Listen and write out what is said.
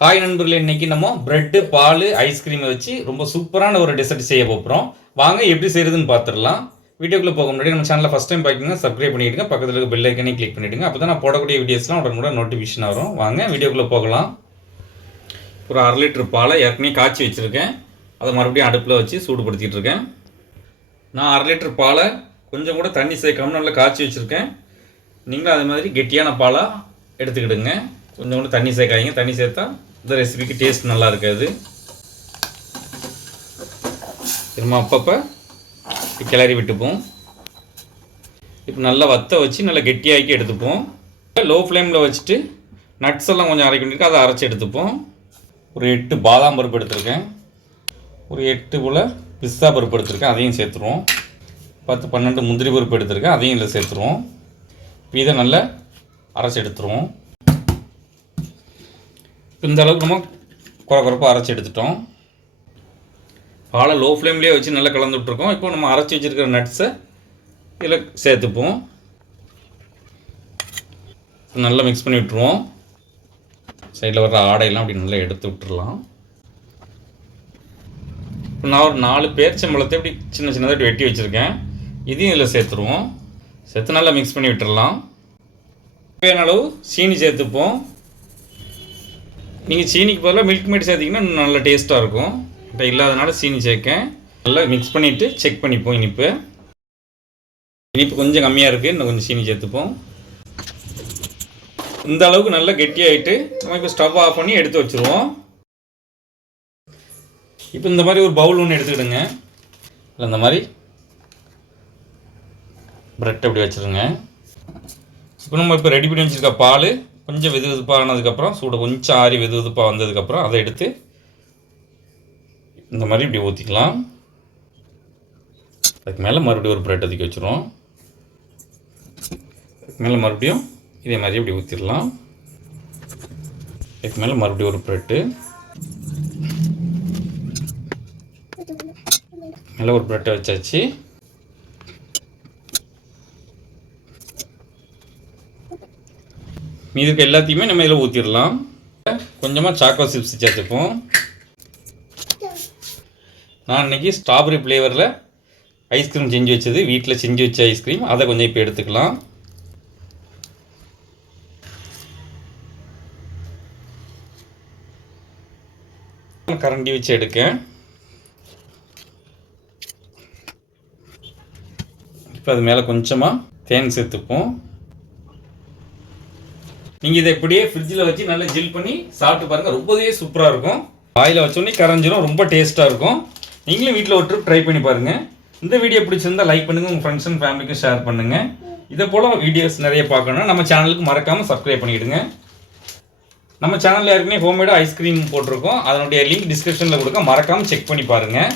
Hi நண்பர்களே. இன்னைக்கு நம்ம ப்ரெட்டு பால் ஐஸ்கிரீமை வச்சு ரொம்ப சூப்பரான ஒரு டெசர்ட் செய்ய போகிறோம் வாங்க எப்படி செய்கிறதுன்னு பார்த்துடலாம் வீடியோக்குள்ளே போக முன்னாடி நம்ம சேனலில் ஃபஸ்ட் டைம் பார்க்கிங்க சப்ஸ்கிரைப் பண்ணிவிடுங்க பக்கத்தில் இருக்க பெல் ஐக்கனே கிளிக் பண்ணிவிடுங்க அப்போ தான் நான் போடக்கூடிய வீடியோஸ்லாம் உடனே கூட நோட்டிஃபிகேஷன் வரும். வாங்க வீடியோக்குள்ளே போகலாம். ஒரு அரை லிட்டர் பாலை ஏற்கனவே காய்ச்சி வச்சுருக்கேன். அதை மறுபடியும் அடுப்பில் வச்சு சூடுபடுத்திகிட்டு இருக்கேன். நான் அரை லிட்டர் பாலை கொஞ்சம் கூட தண்ணி சேர்க்காம நல்லா காய்ச்சி வச்சுருக்கேன். நீங்களும் அதே மாதிரி கெட்டியான பாலாக எடுத்துக்கிடுங்க. கொஞ்சம் கூட தண்ணி சேர்க்காதீங்க. தண்ணி சேர்த்தா இந்த ரெசிபிக்கு டேஸ்ட் நல்லா இருக்காது. திரும்ப அப்பப்போ கிளறி விட்டுப்போம். இப்போ நல்லா வத்த வச்சு நல்லா கெட்டியாக்கி எடுத்துப்போம். லோ ஃப்ளேமில் வச்சுட்டு நட்ஸ் எல்லாம் கொஞ்சம் அரைக்க வேண்டியிருக்கு. அதை அரைச்சி எடுத்துப்போம். ஒரு எட்டு பாதாம் பருப்பு எடுத்திருக்கேன். ஒரு எட்டு போல் பிஸ்தா பருப்பு எடுத்திருக்கேன். அதையும் சேர்த்துருவோம். பத்து பன்னெண்டு முந்திரி பருப்பு எடுத்திருக்கேன். அதையும் இதில் சேர்த்துருவோம். இப்போ இதை நல்லா அரைச்சி எடுத்துருவோம். இப்போ இந்த அளவுக்கு நம்ம குறை குறைப்பாக அரைச்சி எடுத்துட்டோம். பாலை லோ ஃப்ளேம்லேயே வச்சு நல்லா கலந்து விட்ருக்கோம் இப்போ நம்ம அரைச்சி வச்சுருக்கிற நட்ஸை இதில் சேர்த்துப்போம். நல்லா மிக்ஸ் பண்ணி விட்டுருவோம். சைடில் வர்ற ஆடையெல்லாம் அப்படி நல்லா எடுத்து விட்டுடலாம் இப்போ நான் ஒரு நாலு பேர்ச்சம்பழத்தை இப்படி சின்ன சின்னதாக வெட்டி வச்சுருக்கேன். இதையும் இதில் சேர்த்துருவோம். சேர்த்து நல்லா மிக்ஸ் பண்ணி விட்டுடலாம் தேவையான அளவு சீனி சேர்த்துப்போம். நீங்கள் சீனிக்கு பதிலாக மில்க் மேட் சேர்த்திங்கன்னா இன்னும் நல்ல டேஸ்ட்டாக இருக்கும். இப்போ இல்லாதனால சீனி சேர்க்கேன். நல்லா மிக்ஸ் பண்ணிவிட்டு செக் பண்ணிப்போம் இனிப்பு. இனிப்பு கொஞ்சம் கம்மியாக இருக்குது இன்னும் கொஞ்சம் சீனி சேர்த்துப்போம். இந்த அளவுக்கு நல்லா கெட்டியாகிட்டு நம்ம இப்போ ஸ்டவ் ஆஃப் பண்ணி எடுத்து வச்சுருவோம். இப்போ இந்த மாதிரி ஒரு பவுல் ஒன்று எடுத்துக்கிடுங்க. இல்லை இந்த மாதிரி ப்ரெட் அப்படி வச்சுருங்க. இப்போ நம்ம இப்போ ரெடி பண்ணி வச்சுருக்க பால் கொஞ்சம் வெது வெதுப்பானதுக்கப்புறம் சூடு கொஞ்சம் ஆறி வெது வெதுப்பாக வந்ததுக்கப்புறம் அதை எடுத்து இந்த மாதிரி இப்படி ஊற்றிக்கலாம் அதுக்கு மேலே மறுபடியும் ஒரு ப்ரெட் ஒதுக்கி வச்சுருவோம். அதுக்கு மேலே மறுபடியும் இதே மாதிரி இப்படி ஊற்றிடலாம் அதுக்கு மேலே மறுபடியும் ஒரு பிரெட்டு மேலே ஒரு பிரெட்டை வச்சாச்சு. மீதி இருக்க எல்லாத்தையுமே நம்ம இதில் ஊற்றிடலாம் கொஞ்சமாக சாக்கோ சிப்ஸ் சேர்த்துப்போம். நான் இன்றைக்கி ஸ்ட்ராபெரி ஃப்ளேவரில் ஐஸ்கிரீம் செஞ்சு வச்சது வீட்டில் செஞ்சு வச்ச ஐஸ்கிரீம் அதை கொஞ்சம் இப்போ எடுத்துக்கலாம். கரண்டி வச்சு எடுக்க இப்போ அது மேலே கொஞ்சமாக தேன் சேர்த்துப்போம். நீங்கள் இதை இப்படியே ஃப்ரிட்ஜில் வச்சு நல்லா ஜில் பண்ணி சாப்பிட்டு பாருங்கள் ரொம்பவே சூப்பராக இருக்கும். வாயில் வச்சோன்னே கரைஞ்சிரும் ரொம்ப டேஸ்ட்டாக இருக்கும். நீங்களும் வீட்டில் ஒரு ட்ரிப் ட்ரை பண்ணி பாருங்கள் இந்த வீடியோ பிடிச்சிருந்தா லைக் பண்ணுங்கள் உங்கள் ஃப்ரெண்ட்ஸ் அண்ட் ஃபேமிலிக்கும் ஷேர் பண்ணுங்கள் இதை போல் வீடியோஸ் நிறைய பார்க்கணும்னா நம்ம சேனலுக்கு மறக்காமல் சப்ஸ்கிரைப் பண்ணிவிடுங்க நம்ம சேனலில் ஏற்கனவே ஹோம்மேடு ஐஸ்கிரீம் போட்டிருக்கோம். அதனுடைய லிங்க் டிஸ்கிரிப்ஷனில் கொடுக்க மறக்காமல் செக் பண்ணி பாருங்கள்